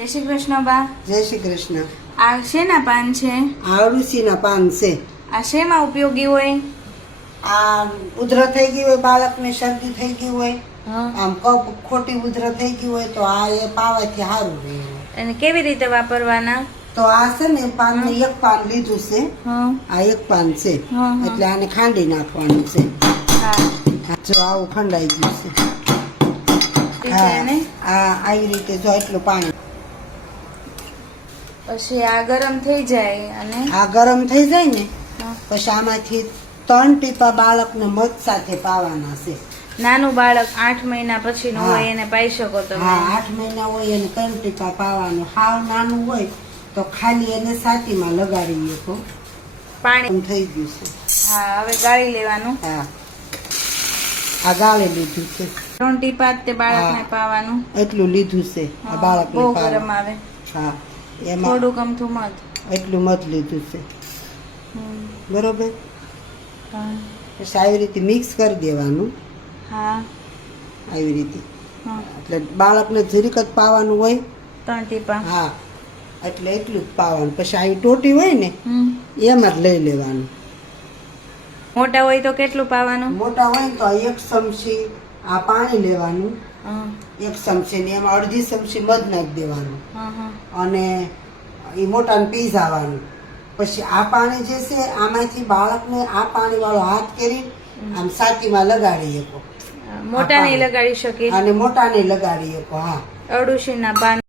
જય શ્રી કૃષ્ણ બા. જય શ્રી કૃષ્ણ. આ શેના પાન છે? આ અળસીના પાન છે. આ શેમાં ઉપયોગી હોય? આ ઉધર થઈ ગઈ હોય, બાળકને શરદી થઈ ગઈ હોય, હા. આમ કફ ખોટી ઉધર થઈ ગઈ હોય તો આ એ પાવાથી સારું રહે. અને કેવી રીતે વાપરવાના? તો આ છે ને પાન એક પાન લીધું છે. હા આ એક પાન છે. હા. એટલે આને ખાંડી નાખવાનું છે. હા જો આવું ખંડાઈ ગયું છે. ઠીક છે ને? આ આવી રીતે જો એટલું પાણી. પછી આ ગરમ થઈ જાય અને આ ગરમ થઈ જાય ને હા. પછી આમાંથી 3 ટીપા બાળકને મધ સાથે પાવાના છે. નાનું બાળક 8 મહિના પછી નું હા. હોય એને પાઈ શકો તમે. હા 8 મહિના હોય એને 3 ટીપા પાવાનું. હાવ નાનું હોય તો ખાલી એને છાતીમાં લગાડીએ તો પાણી થઈ ગયું છે. હા હવે ગાળી લેવાનું. હા આ ગાળી લીધું છે. 3 ટીપા તે બાળકને હા. પાવાનું. એટલું લીધું છે આ હા, બાળકને બહુ પાવાનું. ગરમ આવે. હા એમાં થોડુંક અમથું મધ. એટલું મધ લીધું છે. હમ. બરોબર. હા પછી આવી રીતે મિક્સ કરી દેવાનું. હા આવી રીતે હા. એટલે બાળકને જરીક જ પાવાનું હોય. 3 ટીપા. હા એટલે એટલું જ પાવાનું. પછી આવી ટોટી હોય ને હમ. એમાં જ લઈ લેવાનું. મોટા હોય તો કેટલું પાવાનું? મોટા હોય ને તો 1 ચમચી આ પાણી લેવાનું. હા 1 ચમચી ને એમાં અડધી ચમચી મધ નાખી દેવાનું હા હા. અને એ મોટાને પી જવાનું. પછી આ પાણી જે છે આમાંથી બાળકને આ પાણી વાળો હાથ કરી આમ છાતીમાં લગાડી શકો. મોટા નહીં લગાડી શકીએ. અને મોટાને લગાડી શકો. હા અળસીના પાન